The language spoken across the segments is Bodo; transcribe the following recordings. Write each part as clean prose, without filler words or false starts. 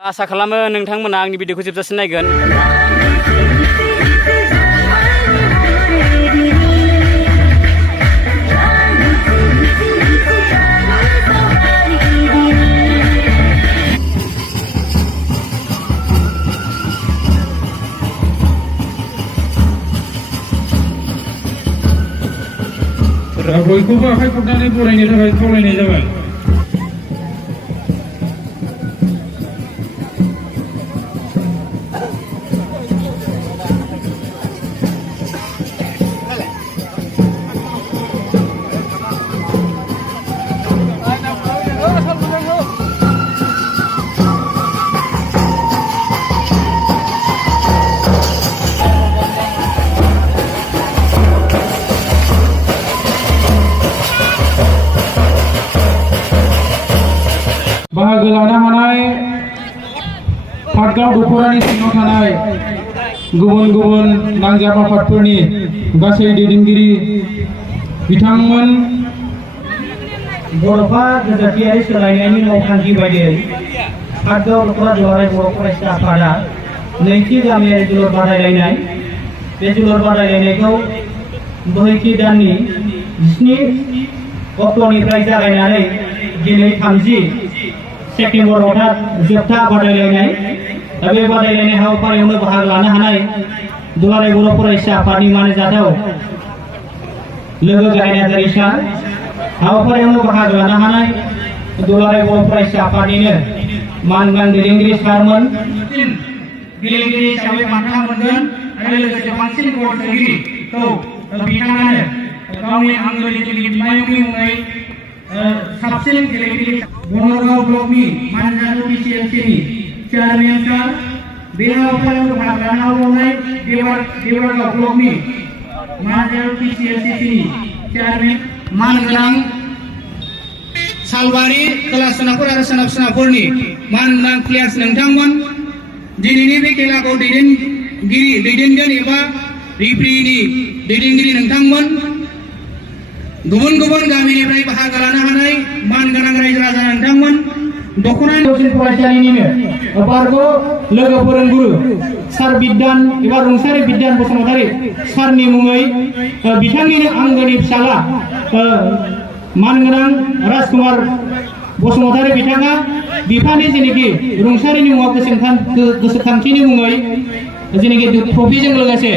आसा खालामो नोंथांमोना आंनि भिडिअखौ जोबजासिम नायगोन। बयखौबो आखाइ खबनानै बरायनो थाखाय खावलायनाय जाबाय। बाहागो लानो हानाय पाटगाव दख'रानि सिङाव थानाय गुबुन गुबुन नांजाब आफादफोरनि गासै दैदेनगिरि बिथांमोन बर'फा गोजोनथियारि सोलायनायनि मावथांखि बायदियै पाटगाव दख'रा दुलाराय बर' फरायसा आफादा नैथि गामियारि जोलुर बादायलायनाय बे जोलुर बादायलायनायखौ बोहैथि दाननि 7 अक्ट'निफ्राय जागायनानै दिनै 30 सेप्तेम्बराव जोबथा बादायलायनाय। बे बादायलायनाय हाबाफारियावनो बाहागो लानो हानाय दुलाराय बर' फरायसा आफादनि मानिजाथाव लोगो गाहाय नेहाथारि सार, हाबाफारियावनो बाहागो लानो हानाय दुलाराय बर' फरायसा आफादनिनो मानगोनां दैदेनगिरि सारमोन गेलेगिरि हिसाबै बान्था मोनगोन आरो लोगोसे बांसिन गल सोगिरिखौ बिथाङानो गावनि आंगोनि बिमायंनि मुङै साबसिन गेलेगिरि बनरगाव ब्लकनि मानजाथाव पिसिएलसिनि चेयारमेन सार, बे हाबाफारियाव बाहागो लानो हाबावनाय देवरगाव ब्लकनि मानजाथाव पिसिएलसिनि चेयारमेन मानगोनां सालबारि खोला सोनाबफोर आरो सोनाब सोनाबफोरनि मानगोनां प्लेयार्स नोंथांमोन, दिनैनि बे खेलाखौ दैदेनगोन एबा रिफ्रिनि दैदेनगिरि नोंथांमोन, गुबुन गुबुन गामिनिफ्राय बाहागो लानो हानाय मानगोनां रायजो राजा नोंथांमोन, दख'ना जौसिन फरायसालिनिनो बारग' लोगो फोरोंगुरु सार बिद्यान एबा रुंसारि बिद्यान बसुमतारी सारनि मुङै बिथांनिनो आंगोनि फिसाला मानगोनां राजकुमार बसुमतारी बिथाङा बिफानि जेनेखि रुंसारिनि मुङाव गोसोखांथिनि मुङै जेनेखि ट्रफिजों लोगोसे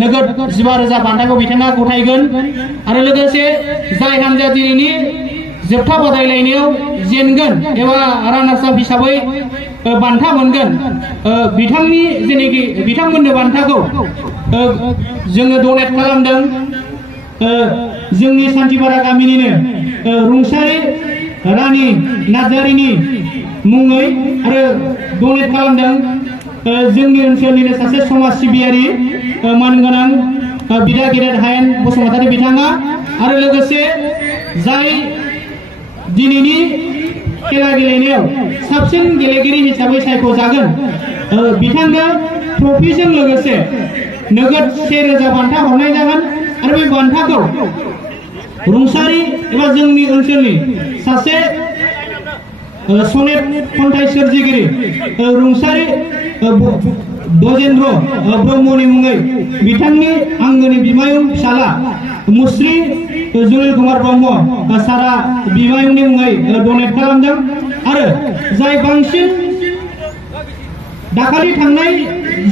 नोगोद 15,000 बान्थाखौ बिथाङा गथायगोन आरो लोगोसे जाय हान्जाया दिनैनि जोबथा बादायलायनायाव जेनगोन एबा रानार्स आप हिसाबै बान्था मोनगोन बिथांनि जेनेखि बिथांमोननो बान्थाखौ जोङो डनेट खालामदों जोंनि सान्थिपारा गामिनिनो रुंसारि रानी नार्जारिनि मुङै आरो डनेट खालामदों जोंनि ओनसोलनिनो सासे समाज सिबियारि मानगोनां बिदा गेदेर हायेन बसुमतारी बिथाङा आरो लोगोसे जाय दिनैनि खेला गेलेनायाव साबसिन गेलेगिरि हिसाबै सायख'जागोन बिथांनो ट्रफिजों लोगोसे नोगोद 1,000 बान्था हरनाय जागोन आरो बे बान्थाखौ रुंसारि एबा जोंनि ओनसोलनि सासे सनेट खन्थाइ सोरजिगिरि रुंसारि दजेन्द्र ब्रह्मनि मुङै बिथांनि आंगोनि बिमायं फिसाला मुस्रि जुनिल कुमार ब्रह्म सारा बिमायंनि मुङै डनेट खालामदों आरो जाय बांसिन दाखालि थांनाय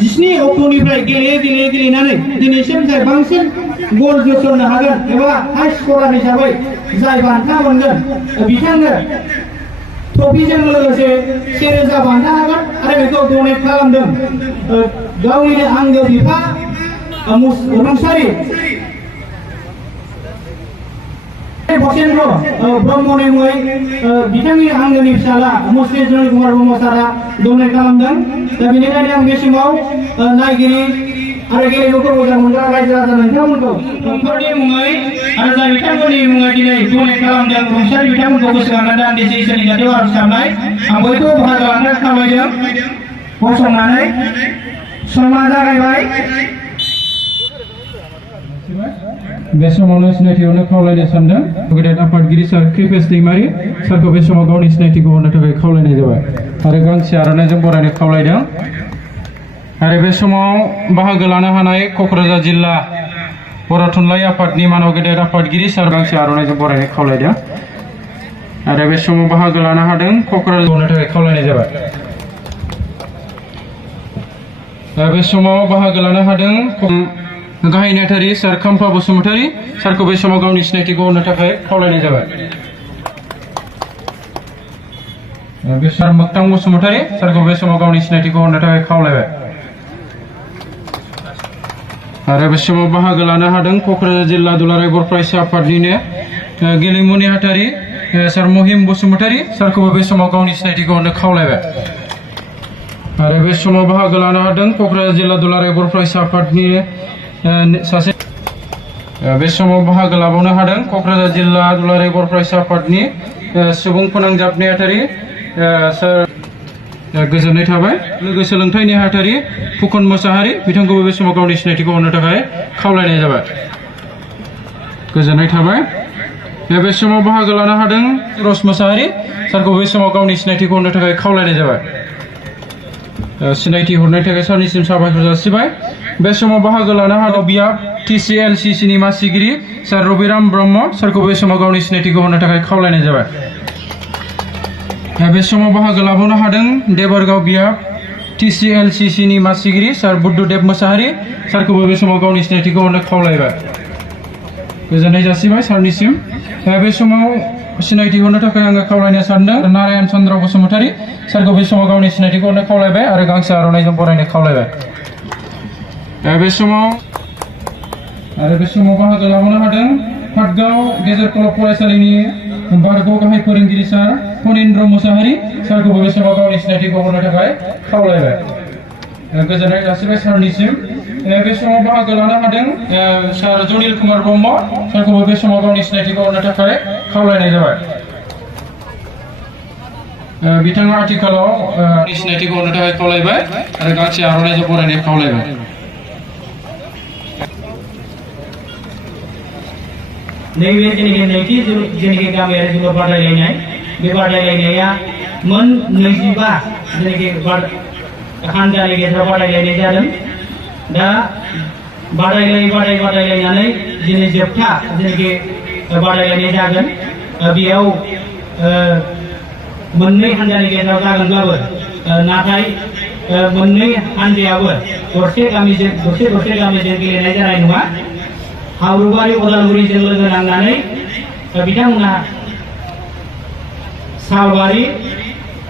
17 अक्ट'निफ्राय गेलेनानै दिनैसिम जाय बांसिन गल जोसननो हागोन एबा हाइ स्करार हिसाबै जाय बान्था मोनगोन बिथांनो ट्रफिजों लोगोसे 1,000 बान्था होगोन आरो बेखौ डनेट खालामदों गावनिनो आंगो बिफा रुंसारि भसेन्द्र ब्रह्मनि मुङै बिथांनि आंगोनि फिसाला मुस्रि जुनिल कुमार ब्रह्म सारा डनेट खालामदों। दा बेनिखायनो आं बे समाव नायगिरि आरो गेलेमुखौ मोजां मोनग्रा रायजो राजा नोंथांमोनखौ न'खरनि मुङै आरो जाय बिथांमोननि मुङै दिनै डनेट खालामदों रुंसारि बिथांमोनखौ गोसोखांनानै दान्दिसे इसोरनि खाथियाव आरज गाबनाय आं बयखौबो बाहागो लानो खावलायदों। गसंनानै समा जागायबाय। बे समावनो सिनायथि होनो खावलायनो सानदों गेदेर आफादगिरि सार कृपेश दैमारि सारखौ बे समाव गावनि सिनायथिखौ होनो थाखाय खावलायनाय जाबाय आरो गांसे आर'नाइजों बरायनो खावलायदों आरो बे समाव बाहागो लानो हानाय क'क्राझार जिल्ला बर' थुनलाइ आफादनि मानाव गेदेर आफादगिरि सार गांसे आर'नाइजों बरायनो खावलायदों आरो बे समाव बाहागो लानो हादों क'क्राझार होनो थाखाय खावलायनाय जाबाय बे समाव बाहागो लानो हादों गाहाय नेहाथारि सार खाम्फा बसुमतारी सारखौ बे समाव गावनि सिनायथिखौ होनो थाखाय खावलायनाय जाबाय बे सार मोगथां बसुमतारी सारखौ बे समाव गावनि सिनायथिखौ होनो थाखाय खावलायबाय आरो बे समाव बाहागो लानो हादों क'क्राझार जिल्ला दुलाराय बर' फरायसा आफादनिनो गेलेमु नेहाथारि सार महिम बसुमतारी सारखौबो बे समाव गावनि सिनायथिखौ होनो खावलायबाय आरो बे समाव बाहागो लानो हादों क'क्राझार जिल्ला दुलाराय बर' फरायसा आफादनि सासे बे समाव बाहागो लाबावनो हादों क'क्राझार जिल्ला दुलाराय बर' फरायसा आफादनि सुबुं फोनांजाब नेहाथारि सार गोजोननाय थाबाय लोगो सोलोंथाइ नेहाथारि फुकन मोसाहारि बिथांखौबो बे समाव गावनि सिनायथिखौ होनो थाखाय खावलायनाय जाबाय गोजोननाय थाबाय बे समाव बाहागो लानो हादों रस मोसाहारि सारखौ बे समाव गावनि सिनायथिखौ होनो थाखाय खावलायनाय जाबाय सिनायथि हरनायनि थाखाय सारनिसिम साबायखर जासिबाय बे समाव बाहागो लानो हादों बियाब TCLCC नि मासिगिरि सार रबिराम ब्रह्म सारखौ बे समाव गावनि सिनायथिखौ होनो थाखाय खावलायनाय जाबाय बे समाव बाहागो लाबावनो हादों देबरगाव बियाब TCLCC नि मासिगिरि सार बुद्धदेब मोसाहारि सारखौबो बे समाव गावनि सिनायथिखौ होनो खावलायबाय गोजोननाय जासिबाय सारनिसिम बे समाव सिनायथि होनो थाखाय आङो खावलायनो सानदों नारायण चन्द्र बसुमतारी सारखौ बे समाव गावनि सिनायथिखौ होनो खावलायबाय आरो गांसे आर'नाइजों बरायनो खावलायबाय बे समाव बाहागो लाबावनो हादों पाटगाव गेजेर कलेज फरायसालिनि बारग' गाहाय फोरोंगिरि सार फनिन्द्र मुसाहारि सारखौबो बे समाव गावनि सिनायथिखौ होनो थाखाय खावलायबाय गोजोननाय जासिबाय सारनिसिम बे समाव बाहागो लानो हादों सार जनिल कुमार ब्रह्म सारखौबो बे समाव गावनि सिनायथिखौ होनो थाखाय खावलायनाय जाबाय बिथाङा आथिखालाव सिनायथिखौ होनो थाखाय खावलायबाय आरो गांसे आर'नाइजों बरायनो खावलायबाय नैबे जेनेखि नैथि जेनेखि गामियारि जोलुर बादायलायनाय बे बादायलायनाया मोन 25 जेनेखि हानजानि गेजेराव बादायलायनाय जादों दा बादायलायनानै दिनै जोबथा जेनेखि बादायलायनाय जागोन बेयाव मोननै हानजानि गेजेराव जागोनब्लाबो नाथाय मोननै हानजायाबो दरसे गामिजों गेलेनाय जानाय नङा हाब्रुबारि उदालगुरिजों लोगो नांनानै बिथांमोना सालबारि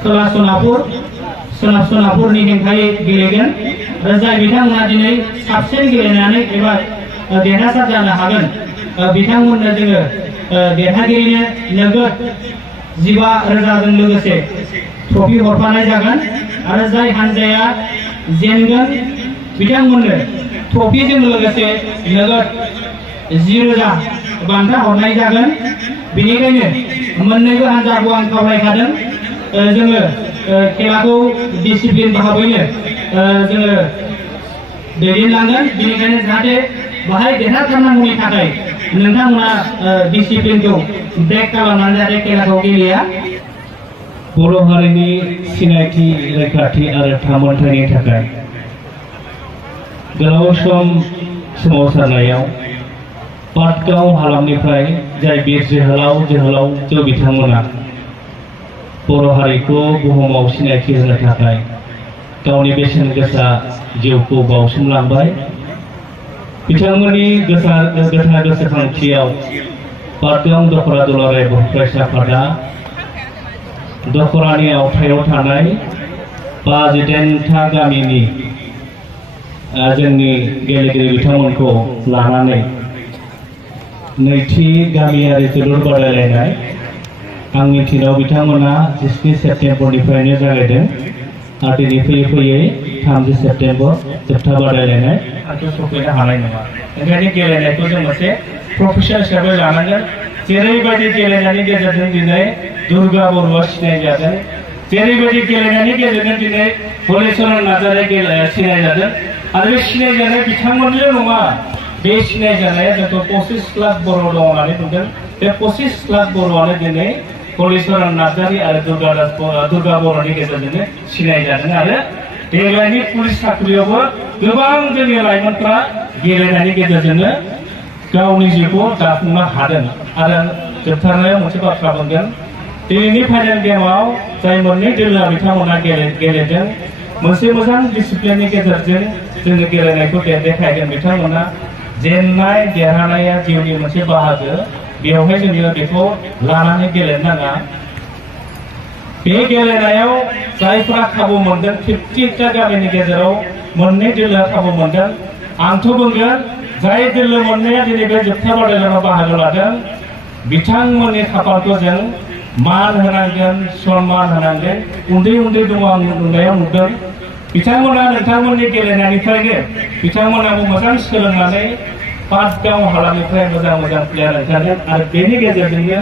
खोला सोनाब सोनाबपुरनि हेंथायै गेलेगोन आरो जाय बिथांमोना दिनै साबसिन गेलेनानै एबा देरहासार जानो हागोन बिथांमोननो जोङो देरहागिरिनो नोगोद 15,000जों लोगोसे ट्रफि हरफानाय जागोन आरो जाय हानजाया जेनगोन बिथांमोननो ट्रफिजों लोगोसे नोगोद 10,000 बान्था हरनाय जागोन बेनिखायनो मोन्नैबो हानजाखौ आं खावलायखादों जोङो खेलाखौ डिसिप्लिन भाबैनो जोङो दैदेनलांगोन बेनिखायनो जाहाथे बाहाय देरहाथारनांगौनि थाखाय नोंथांमोना डिसिप्लिनखौ ब्रेक खालामनानै जाहाथे खेलाखौ गेलेया बर' हारिनि सिनायथि रैखाथि आरो थामोनथायनि थाखाय गोलाव सम सोमावसारनायाव पाटगाव हालामनिफ्राय जाय बिर जोहोलाव बिथांमोना बर' हारिखौ बुहुमाव सिनायथि होनो थाखाय गावनि बेसेन गोसा जिउखौ बाउसोमलांबाय बिथांमोननि गोथार गोसोखांथियाव पाटगाव दखरा दुलाराय बर' फरायसा आफादा दखरानि आवथायाव थानाय 58था गामिनि जोंनि गेलेगिरि बिथांमोनखौ लानानै नैथि गामियारि जोलुर बादायलायनाय आं मिथिनायाव बिथांमोना 17 सेप्तेम्बरनिफ्रायनो जागायदों आरो दिनै फैयै 30 सेप्तेम्बर जोबथा बादायलायनाय सफैनो हानाय नङा ओंखायनो गेलेनायखौ जों मोनसे प्रफेसन हिसाबै लानांगोन जेरैबायदि गेलेनायनि गेजेरजों दिनै दुर्गा बर'आ सिनाय जादों जेरैबायदि गेलेनायनि गेजेरजों दिनै हलिचरन नार्जारी सिनाय जादों आरो बे सिनायजानाय बिथांमोनल' नङा बे सिनाय जानाया जोंखौ 25 लाख बर' दं होननानै बुंदों। बे 25 लाख बर'आनो दिनै हलिचरन नार्जारी आरो दुर्गा बर'नि गेजेरजोंनो सिनाय जादों आरो देग्लायनि पुलिस साख्रियावबो गोबां जोंनि लाइमोनफ्रा गेलेनायनि गेजेरजोंनो गावनि जिउखौ दाफुंनो हादों। आरो जोबथारनायाव मोनसे बाथ्रा बुंगोन, दिनैनि फाइनाल गेमाव जाय मोननै दोलोआ बिथांमोना गेलेदों, मोनसे मोजां डिसिप्लिननि गेजेरजों जोङो गेलेनायखौ देखायगोन। बिथांमोना जेननाय देरहानाया जिउनि मोनसे बाहागो, बेवहाय जोङो बेखौ लानानै गेलेनो नाङा। बे गेलेनायाव जायफोरा खाबु मोनदों, 50टा गामिनि गेजेराव मोननै दोलोआ खाबु मोनदों। आंथ' बुंगोन, जाय दोलो मोननैया दिनै बे जोबथा बादायलायनायाव बाहागो लादों, बिथांमोननि खाफालखौ जों मान होनांगोन, सन्मान होनांगोन। उन्दै उन्दै दङ, आं नुनायाव नुदों। बिथांमोना नोंथांमोननि गेलेनायनिफ्रायनो बिथांमोनाबो मोजां सोलोंनानै पाटगाव हालामनिफ्राय मोजां मोजां प्लेयार ओंखारगोन आरो बेनि गेजेरजोंनो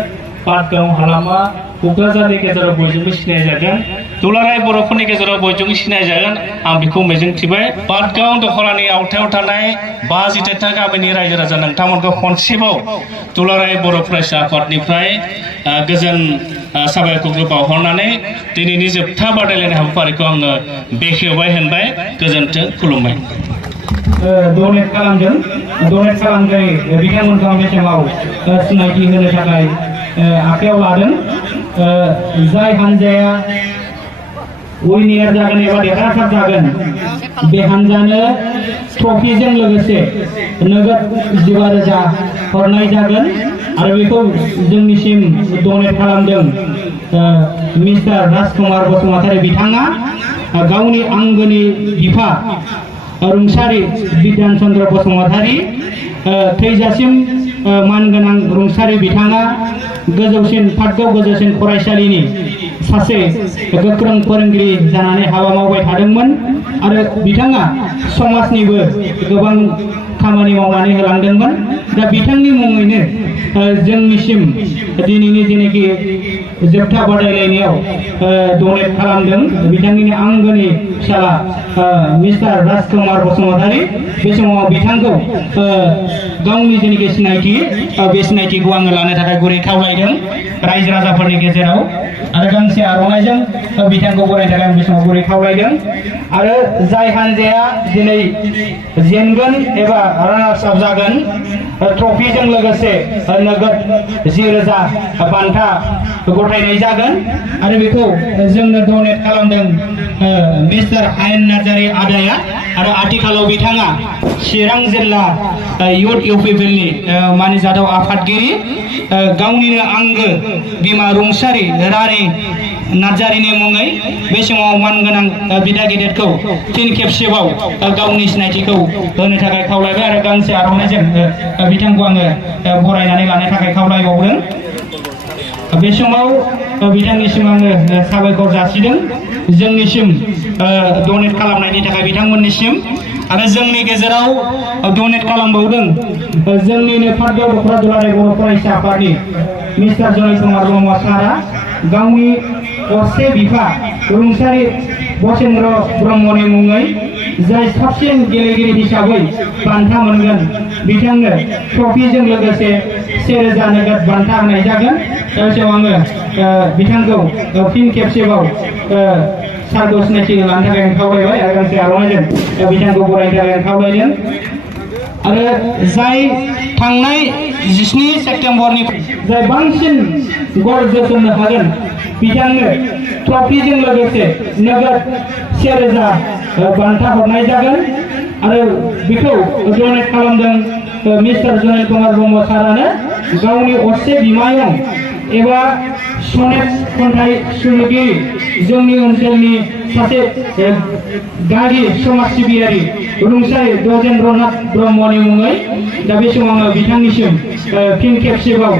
पाटगाव हालामा क'क्राझारनि गेजेराव बयजोंबो सिनायजागोन, दुलाराय बर'फोरनि गेजेराव बयजोंबो सिनायजागोन। आं बेखौ मिजिंथिबाय। पाटगाव दख'रानि आवथायाव थानाय 52टा गामिनि रायजो राजा नोंथांमोनखौ खनसेबाव दुलाराय बर' फरायसा आफादनिफ्राय गोजोन साबायखरखौ बावहरनानै दिनैनि जोबथा बादायलायनाय हाबाफारिखौ आङो बेखेवबाय होनबाय। गोजोन्थों, खुलुमबाय। डनेट खालामदों, डनेट खालामनाय बिथांमोनखौ आं बे समाव सिनायथि होनो थाखाय आखायाव लादों। जाय हान्जाया उइनार जागोन एबा देरहासार जागोन, बे हान्जानो ट्रफिजों लोगोसे नोगोद 15,000 हरनाय जागोन आरो बेखौ जोंनिसिम डनेट खालामदों मिस्टार राजकुमार बसुमतारी। बिथाङा गावनि आंगोनि बिफा रुंसारि बिधान चन्द्र बसुमतारी थैजासिम मानगोनां रुंसारि बिथाङा गोजौसिन पाटगाव गोजौसिन फरायसालिनि सासे गोख्रों फोरोंगिरि जानानै हाबा मावबाय थादोंमोन आरो बिथाङा समाजनिबो गोबां खामानि मावनानै होलांदोंमोन। दा बिथांनि मुङैनो जोंनिसिम दिनैनि जेनाखि जोबथा बादायलायनायाव डनेट खालामदों बिथांनि आंगोनि फिसाला मिस्टार राजकुमार बसुमतारी। बे समाव बिथांखौ गावनि जेनाखि सिनायथि, बे सिनायथिखौ आङो लानो थाखाय गुरै खावलायदों रायजो राजाफोरनि गेजेराव आरो गांसे आर'नाइजों बिथांखौ बरायनो थाखाय आं बे समाव गुरै खावलायदों। आरो जाय हान्जाया दिनै जेनगोन एबा रानार्स आप जागोन, ट्रफिजों लोगोसे नोगोद 10,000 बान्था गथायनाय जागोन आरो बेखौ जोंनो डनेट खालामदों मिस्टार आयेन नार्जारी आदाया। आरो आथिखालाव बिथाङा चिरां जिल्ला इउथ इउपिपिएलनि मानिजाथाव आफादगिरि। गावनिनो आंगो बिमा रुंसारि रानी नार्जारीनि मुङै बे समाव मानगोनां बिदा गेदेरखौ फिन खेबसेबाव गावनि सिनायथिखौ होनो थाखाय खावलायबाय आरो गांसे आर'नाइजों बिथांखौ आङो बरायनानै लानो थाखाय खावलायबावदों। बे समाव बिथांनिसिम आङो साबायखर जासिदों जोंनिसिम डनेट खालामनायनि थाखाय बिथांमोननिसिम। आरो जोंनि गेजेराव डनेट खालामबावदों जोंनिनो पाटगाव दख'रा दुलाराय बर' फरायसा आफादनि मिस्टार जय कुमार ब्रह्म सारा। गावनि असे बिफा रुंसारि बसेन्द्र ब्रह्मनि मुङै जाय साबसिन गेलेगिरि हिसाबै बान्था मोनगोन, बिथांनो ट्रफिजों लोगोसे 1,000 नोगोद बान्था होनाय जागोन। दा समाव आङो बिथांखौ फिन खेबसेबाव सारखौ सिनायथि लानो थाखाय आं खावलायबाय आरो गांसे आर'नाइजों बिथांखौ बरायनो थाखाय आं खावलायदों। आरो जाय थांनाय 17 सेप्तेम्बरनिफ्राय जाय बांसिन गल जोसननो हागोन, बिथांनो ट्रफिजों लोगोसे नोगोद 1,000 बान्था हरनाय जागोन आरो बेखौ डनेट खालामदों मिस्टार जय कुमार ब्रह्म सारानो। गावनि असे बिमायं एबा सनेट खन्थाइ सुजुगिरि, जोंनि ओनसोलनि सासे गागि समाज सिबियारि रुंसारि दजेन्द्रनाथ ब्रह्मनि मुङै। दा बे समाव आङो बिथांनिसिम फिन खेबसेबाव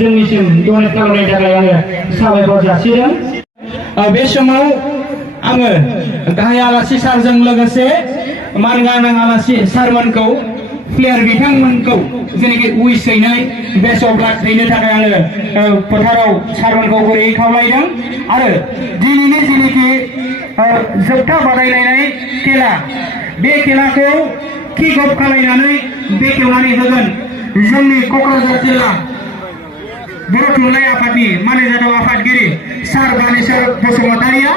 जोंनिसिम डनेट खालामनायनि थाखाय आङो साबायखर जासिदों। बे समाव आङो गाहाय आलासि सारजों लोगोसे मानगोनां आलासि सारमोनखौ प्लेयार बिथांमोनखौ जेनाखि उइस हैनाय बेस्ट अफ लाक हैनो थाखाय आङो फोथाराव सारमोनखौ गुरै खावलायदों। आरो दिनैनि जेनाखि जोबथा बादायलायनाय खेला, बे खेलाखौ किक अफ खालायनानै बेखेवनानै होगोन जोंनि क'क्राझार जिल्ला बर' थुनलाइ आफादनि मानजाथाव आफादगिरि सार बानेश्वर बसुमतारिया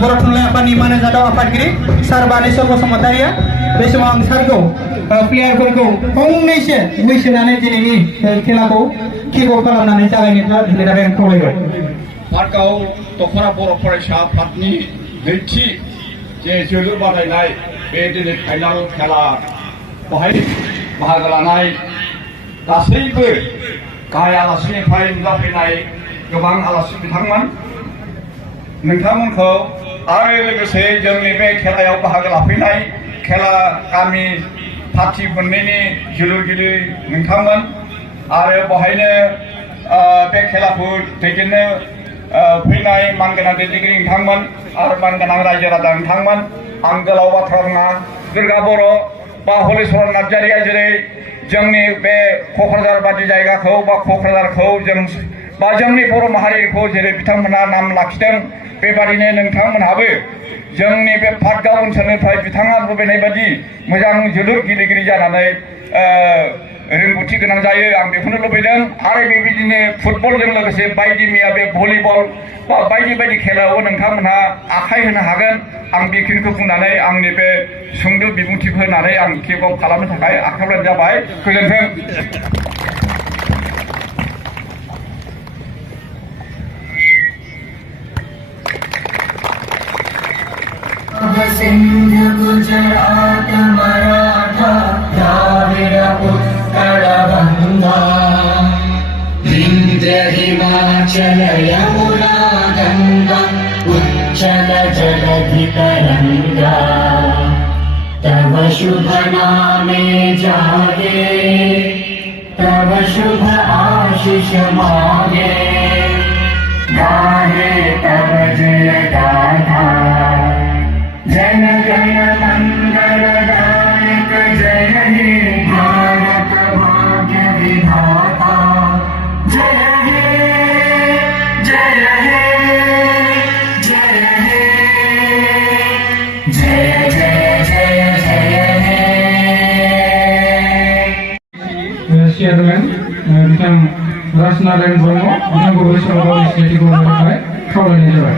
बर' थुनलाइ आफादनि मानजाथाव आफादगिरि सार बानेश्वर बसुमतारिया बे समाव आं सारखौ प्लेयारफोरखौ फंनैसो बैसोनानै दिनैनि खेलाखौ किक अफ खालामनानै जागायनो थाखाय आं खावलायबाय। पार्कआव दख'रा बर' फरायसा आफादनि नैथि जे जोलुर बादायनाय बे दिनै फाइनाल खेला बेवहाय बाहागो लानाय गासैबो गाहाय आलासिनिफ्राय नुजाफैनाय गोबां आलासि बिथांमोन नोंथांमोनखौ आरो लोगोसे जोंनि बे खेलायाव बाहागो लाफैनाय खेला गामि पार्टी मोननैनि जोलुरगिरि नोंथांमोन आरो बेवहायनो बे खेलाखौ दैदेननो फैनाय मानगोनां दैदेनगिरि नोंथांमोन आरो मानगोनां रायजो राजा नोंथांमोन आं गोलाव बाथ्रा बुङा दुर्गा बर' बा हलिचरन नार्जारिया जेरै जोंनि बे क'क्राझार बादि जायगाखौ बा क'क्राझारखौ जों बा जोंनि बर' माहारिखौ जेरै बिथांमोना नाम लाखिदों बेबादिनो नोंथांमोनहाबो जोंनि बे पार्कगाव ओनसोलनिफ्राय बिथाङा लुबैनाय बादि मोजां जोलुर गेलेगिरि जानानै रोंगौथि गोनां जायो आं बेखौनो लुबैदों आरो बेबायदिनो फुटबलजों लोगोसे बायदि मैया बे भलिबल बा बायदि बायदि खेलायाव नोंथांमोनहा आखाइ होनो हागोन आं बेखिनिखौ बुंनानै आंनि बे सुंद' बिबुंथिखौ होनानै आं किक अफ खालामनो थाखाय आखायाव लानाय जाबाय गोजोन्थों। सिंध गुजरात मराठा द्राविड उत्कल गंगा विंध्य हिमाचल यमुना गंगा उच्चल जलधि तरंगा तव शुभ नामे जागे तव शुभ आशीष मांगे गाहे तव जय गाथा जन गण मंगलदायक जय हे भारत भाग्य विधाता जय हे जय हे जय हे जय जय जय जय हे चेयरमैन बिथां राजनारायण ब्रह्म बिथांखौ बे समाव गावनि सिनायथिखौ होनो थाखाय खावलायनाय जाबाय।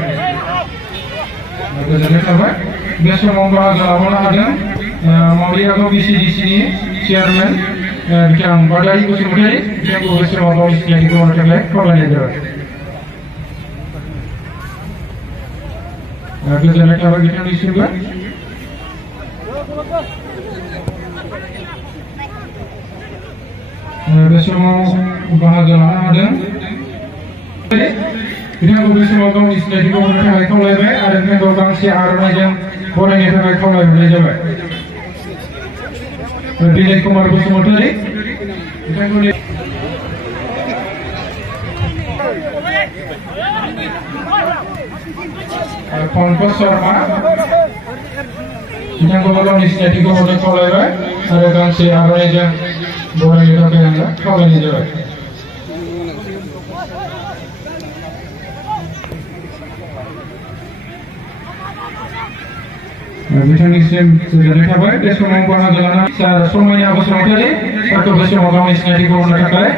गोजोननाय थाबाय बे समाव बाहागो लाबावनो हादों मावलियागाव बिसिडिसिनि चेयारमेन बिथां बादारि बसुमतारि बिथांखौ बे समाव गावनि सिनायथिखौ होनो थाखाय खावलायनाय जाबाय। गोजोननाय थाबाय बिथांनिसिमबो। बे समाव बाहागो लानो हादों बिथांखौ बे समाव गावनि सिनायथिखौ होनो थाखाय खावलायबाय आरो बिथांखौ गांसे आर'नाइजों बरायनो थाखाय खावलायहरनाय जाबाय। Bijoy Kumar Basumatari बिथांखौ Pankaj Sharma बिथांखौ गावनि सिनायथिखौ होनो खावलायबाय आरो गांसे आर'नाइजों बरायनो थाखाय आङो खावलायनाय जाबाय बिथांनिसिम गोजोननाय थाबाय बे समाव बाहागो लाना समायना बसुमतारी सारखौ बे समाव गावनि सिनायथिखौ होनो थाखाय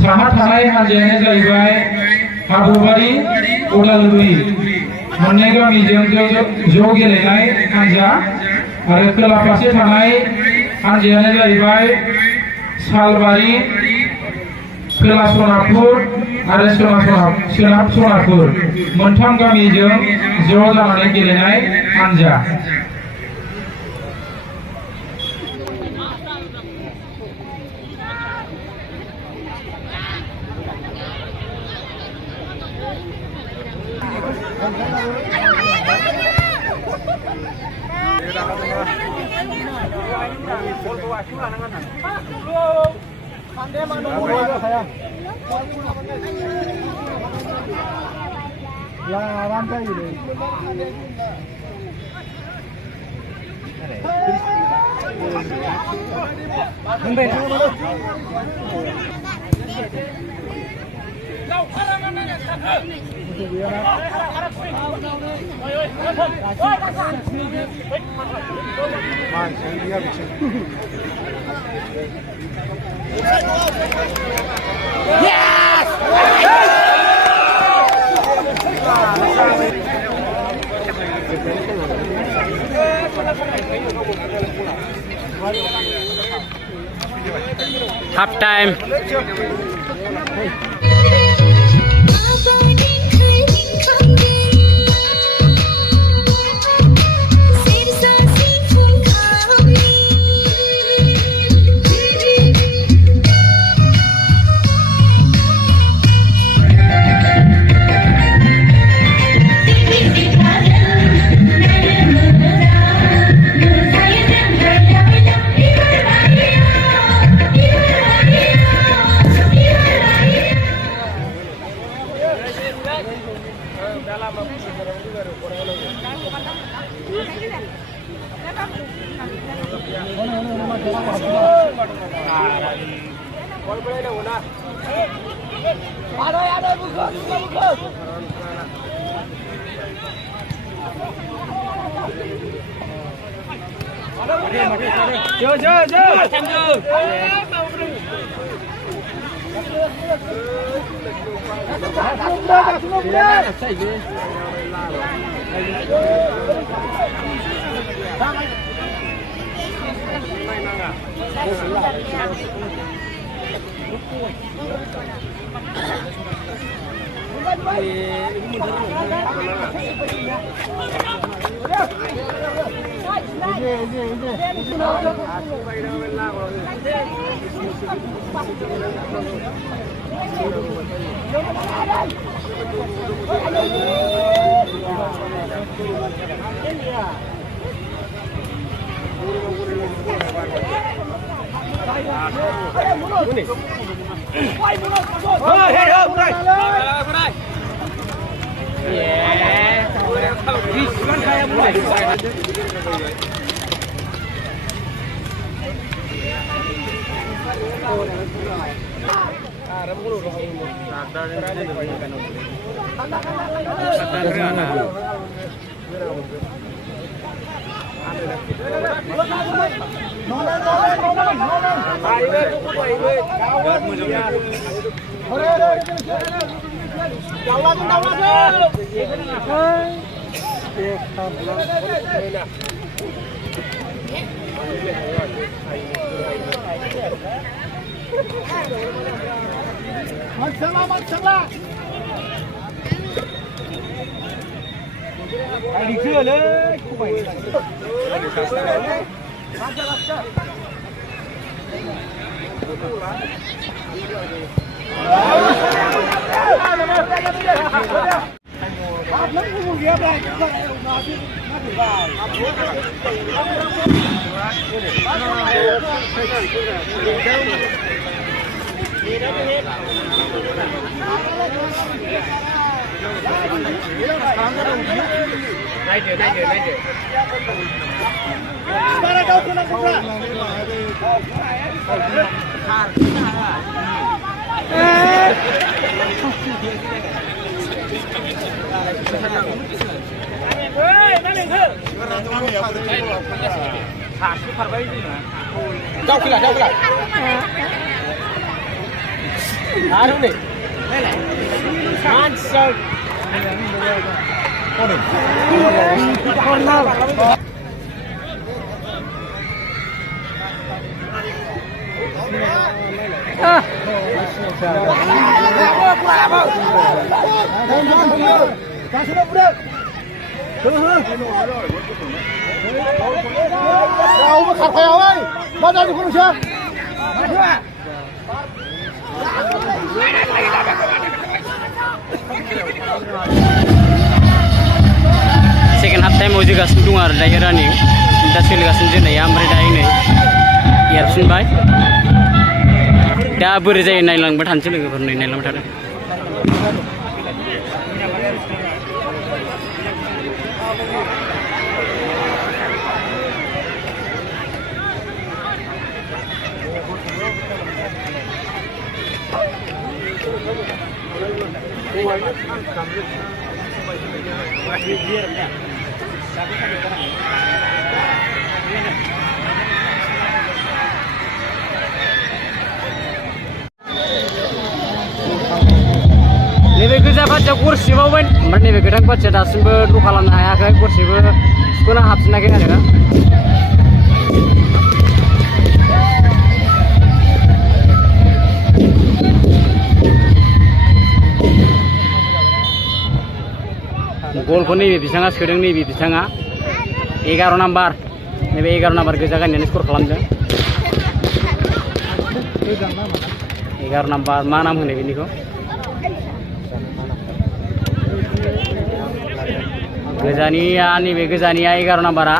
साहा थानाय हानजायानो जाहैबाय हाबुबारि उदालगुरि मोननै गामिजों ज' गेलेनाय हानजा आरो खोला फारसे थानाय हानजायानो जाहैबाय सालबारि खोला सनापुर आरो सोनाब सनापुर मोनथाम गामिजों ज' जानानै गेलेनाय हानजा Half time. Second half time ujigasin dong आरो दायो running दा सोलिगासिनो जोनाया ओमफ्राय दायो नै एरफिनबाय दा बोरै जायो नायलांबाय थानोसै लोगोफोर नै नायलांबाय थादों नैबे गोजा पार्टिया गरसेबावबाय ओमफ्राय नैबे गोथां पार्टिया दासिमबो ड्र खालामनो हायाखै गरसेबो सुख'नो हाबफिनाखै आरो गलखौ नैबे बिथाङा सोदों नैबे बिथाङा 11 नाम्बार नैबे 11 नाम्बार गोजा गाननानै स्कर खालामदों 11 नाम्बार मा नाम होनो बेनिखौ गोजानिया नैबे गोजानिया 11 नाम्बारा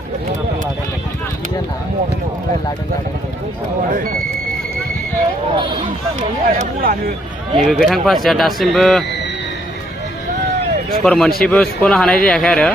नैबे गोथां पार्टिया दासिमबो स्कर मोनसेबो सुख'नो हानाय जायाखै आरो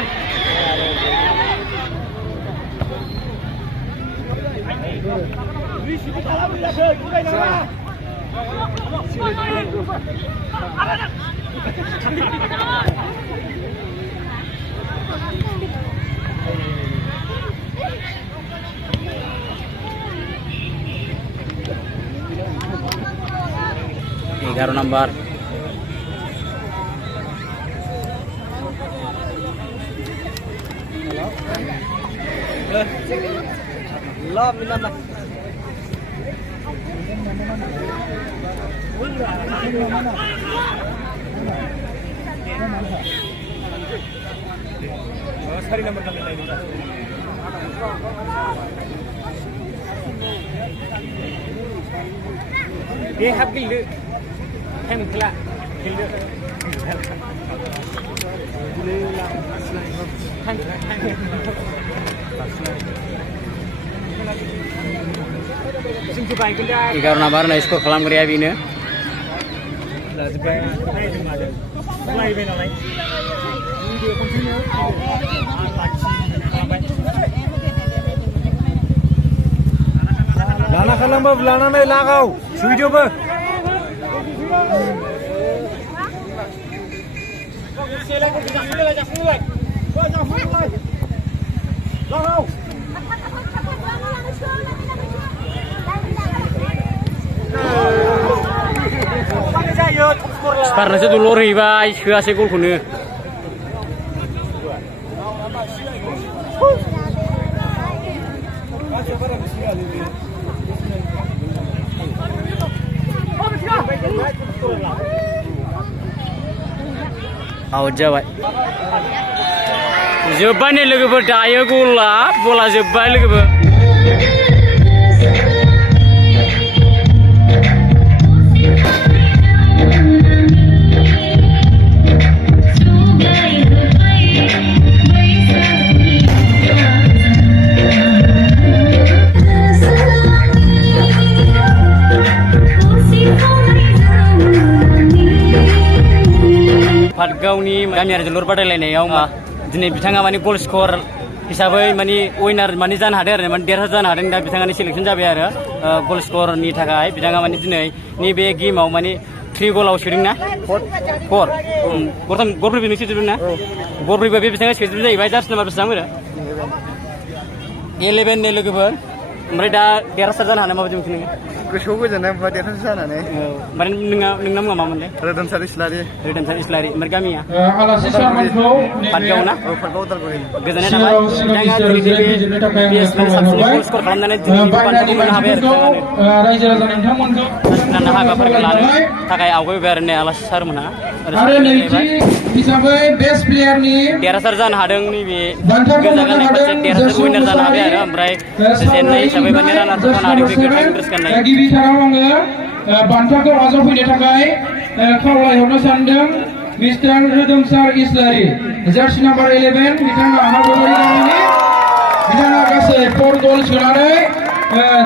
एगारो number Dia hab gildu, hem kela, gildu. Egaroh nabar na skor खालामग्राया बेनो लाना खालामबाबो लानानै लागाव सुइदोबो Sekarang dulu ribai, sekarang gol kunu. Out Jawa. जोब्बाय नै लोगोफोर दायो बला जोब्बाय लोगोफोर गावनि गामियारि जोलुर बादायलायनायाव दिनै बिथाङा माने गल स्कर हिसाबै माने उइनार माने जानो हादों आरो माने देरहासार जानो हादों दा बिथाङानि सिलेक्सन जाबाय आरो गल स्करनि थाखाय बिथाङा माने दिनैनि बे गेमाव माने 3 गलाव सोदोंना 4 गरब्रै नों सोदोंना गरब्रैबा बे बिथाङा सोदों जाहैबाय जार्सि नाम्बार बेसेबां आरो 11 नि लोगोफोर ओमफ्राय दा देरहासार जानो हानाय माबायदि मोनखो नोङो गोसोआव गोजोननाय ओमफ्राय देरहासार जानानै ओमफ्राय नोंना मुङा मामोनलाय रोदोमसार इस्लारि ओमफ्राय गामिया आलासि सारमोनखौ पाटगाव ना फाटगाव उदालगुरि गोजोननाय थाबाय बिथाङा साबसिन गल स्कर खालामनानै दिनैनि बान्थाखौ मोननो हाबाय आरो रायजो राजा नोंथांमोनखौ बिथाङा हाबाफारिखौ लानो थाखाय आवगायबाय आरो आलासि सारमोनहा आरो नैथि हिसाबै बेस्ट प्लेयारनि देरहासार जानो हादों नैबे गोजा गाननाय फारसे देरहासार उइनार जानो हाबाय आरो ओमफ्राय जेननाय हिसाबै माने रानार जानो हादों बे गोथां ड्रेस गाननाय गिबिथाराव आङो बान्थाखौ आजावफैनो थाखाय खावलायहरनो सानदों मिस्टार रोदोमसार इस्लारि जार्सि नाम्बार 11 बिथाङा हागोबारि गामिनि बिथाङा गासै 4 गल सोनानै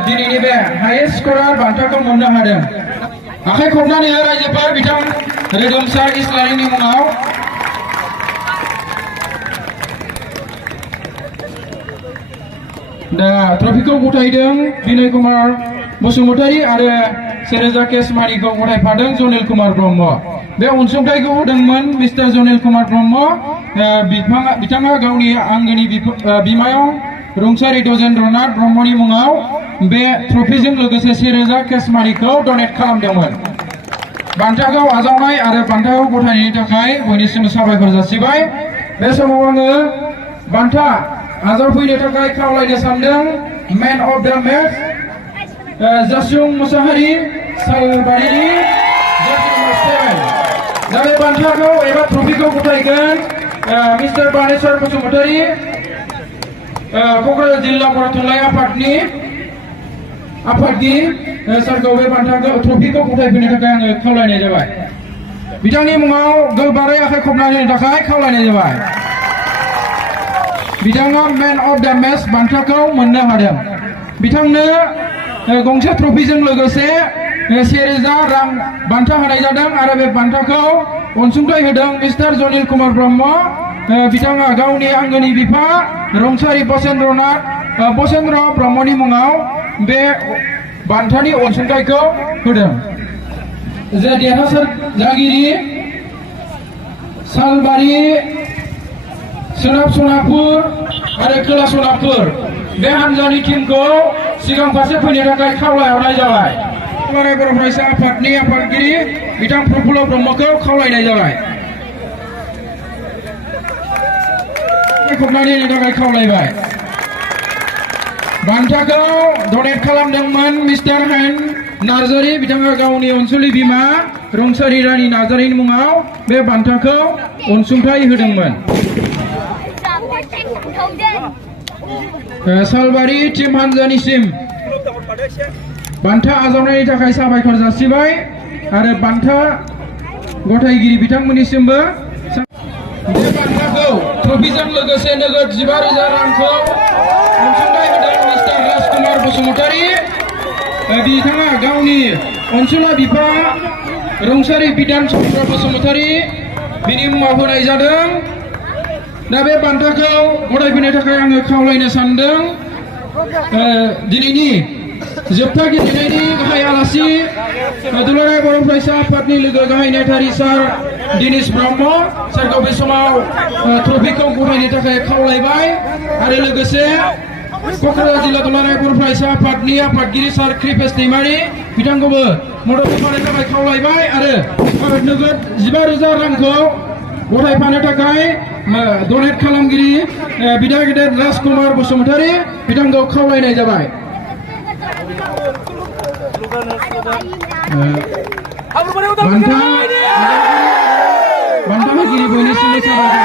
दिनैनि बे हाइएस्ट स्करार बान्थाखौ मोननो हादों आखाइ खबनानै रायजोफोर बिथां रोदोमसार इस्लारिनि मुङाव दा ट्रफिखौ गथायदों बिनय कुमार बसुमतारी आरो सेरोजा केस मारिखौ गथायफादों जनेल कुमार ब्रह्म बे अनसुंथाइखौ होदोंमोन मिस्टार जनेल कुमार ब्रह्म बिथाङा गावनि आंगोनि बिमायं रुंसारि दजेन्द्रनाथ ब्रह्मनि मुङाव बे ट्रफिजों लोगोसे सेरोजा केस मारिखौ डनेट खालामदोंमोन बान्थाखौ आजावनाय आरो बान्थाखौ गथायनायनि थाखाय बयनिसिमबो साबायखर जासिबाय बे समाव आङो बान्था आजावफैनो थाखाय खावलायनो सानदों मेन अफ द मेच जासुं मुसाहारि सालबारिनि जार्सि नाम्बार 7 दा बे बान्थाखौ एबा ट्रफिखौ गथायगोन मिस्टार बानेश्वर बसुमतारी क'क्राझार जिल्ला बर' थुनलाइ आफादगिरि सारखौ बे बान्थाखौ ट्रफिखौ गथायफैनो थाखाय आङो खावलायनाय जाबाय बिथांनि मुङाव गोबारै आखाइ खबनानै होनो थाखाय खावलायनाय जाबाय बिथाङा मेन अफ द मेच बान्थाखौ मोननो हादों बिथांनो गंसे ट्रफिजों लोगोसे 1000 रां बान्था होनाय जादों आरो बे बान्थाखौ अनसुंथाइ होदों मिस्टार जनिल कुमार ब्रह्म बिथाङा गावनि आंगोनि बिफा रुंसारि बसेन्द्र ब्रह्मनि मुङाव बे बान्थानि अनसुंथाइखौ होदों जे देरहासार जागिरि सालबारि सोनाब सनापुर आरो खोला सनापुर बे हानजानि टीमखौ सिगां फारसे फैनो थाखाय खावलायहरनाय जाबाय दुलाराय बर' फरायसा आफादनि आफादगिरि बिथां प्रफुल्ल ब्रह्मखौ खावलायनाय जाबाय खबनानै होनो थाखाय खावलायबाय बान्थाखौ डनेट खालामदोंमोन मिस्टार हेन नार्जारि बिथाङा गावनि अनसुलि बिमा रुंसारि रानी नार्जारिनि मुङाव बे बान्थाखौ अनसुंथाइ होदोंमोन सालबारि टीम हानजानिसिम बान्था आजावनायनि थाखाय साबायखर जासिबाय आरो बान्था गथायगिरि बिथांमोननिसिमबो बे बान्थाखौ ट्रफिजों लोगोसे नोगोद 15,000 रांखौ अनसुंथाइ होदों मिस्टार राजकुमार बसुमतारी बिथाङा गावनि अनसुला बिफा रुंसारि बिधान चन्द्र बसुमतारी बिनि मुङाव होनाय जादों दा बे बान्थाखौ गथायफैनो थाखाय आङो खावलायनो सानदों दिनैनि जोबथा गेलेनायनि गाहाय आलासि दुलाराय बर' फरायसा आफादनि लोगो गाहाय नेहाथारि सार दिनेश ब्रह्म सारखौ बे समाव ट्रफिखौ गथायनो थाखाय खावलायबाय आरो लोगोसे क'क्राझार जिल्ला दुलाराय बर' फरायसा आफादनि आफादगिरि सार कृपेश दैमारि बिथांखौबो मदद होफानो थाखाय खावलायबाय आरो नोगोद 15,000 रांखौ गथायफानो थाखाय डनेट खालामगिरि बिदा गेदेर राजकुमार बसुमतारी बिथांखौ खावलायनाय जाबाय बान्था होगिरि बयनिसिमबो साबायखर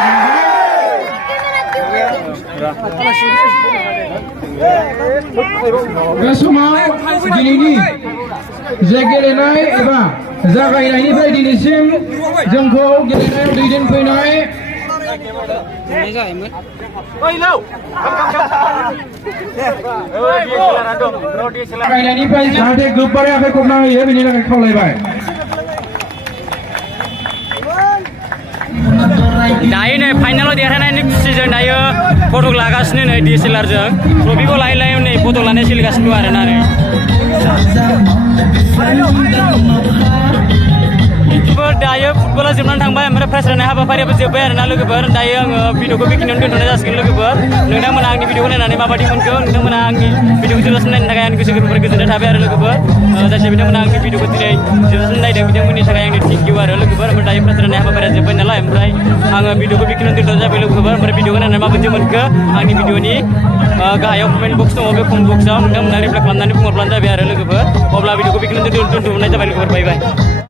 बे समाव दिनैनि जे गेलेनाय एबा जागायनायनिफ्राय दिनैसिम जोंखौ गेलेनायाव दैदेनफैनाय जागायनायनिफ्राय जाहाथे गोबारै आखाइ खबना होयो बेनि थाखाय खावलायबाय दायो नै फाइनालाव देरहानायनि खुसिजों दायो फट' लागासिनो नै DSLR जों ट्रफिखौ लायै लायै नै फट' लानाय सोलिगासिनो दं आरोना नै दायो फुटबला जोबनानै थांबाय ओमफ्राय प्राइज राननाय हाबाफारियाबो जोब्बाय आरोना लोगोफोर दायो आङो भिडिअखौ बेखिनियावनो दोनथ'नाय जासिगोन लोगोफोर नोंथांमोना आंनि भिडिअखौ नायनानै माबायदि मोनखो नोंथांमोना आंनि भिडिअखौ जोबजासिम नायनो थाखाय आंनि गोसो गोरबोनिफ्राय गोजोननाय थाबाय आरो लोगोफोर जायखिया बिथांमोना आंनि भिडिअखौ दिनै जोबजासिम नायदों बिथांमोननि थाखाय आंनि थेंक इउ आरो लोगोफोर ओमफ्राय दायो प्राइज राननाय हाबाफारिया जोब्बाय नालाय ओमफ्राय आङो भिडिअखौ बेखिनियावनो दोनथ'नाय जाबाय लोगोफोर ओमफ्राय भिडिअखौ नायनानै माबायदि मोनखो आंनि भिडिअनि गाहायाव कमेन्ट बक्स दङ बे कमेन्ट बक्सआव नोंथांमोना रिप्लाइ खालामनानै बुंहरब्लानो जाबाय आरो लोगोफोर अब्ला भिडिअखौ बेखिनियावनो दोनथ'नाय जाबाय लोगोफोर बाय बाय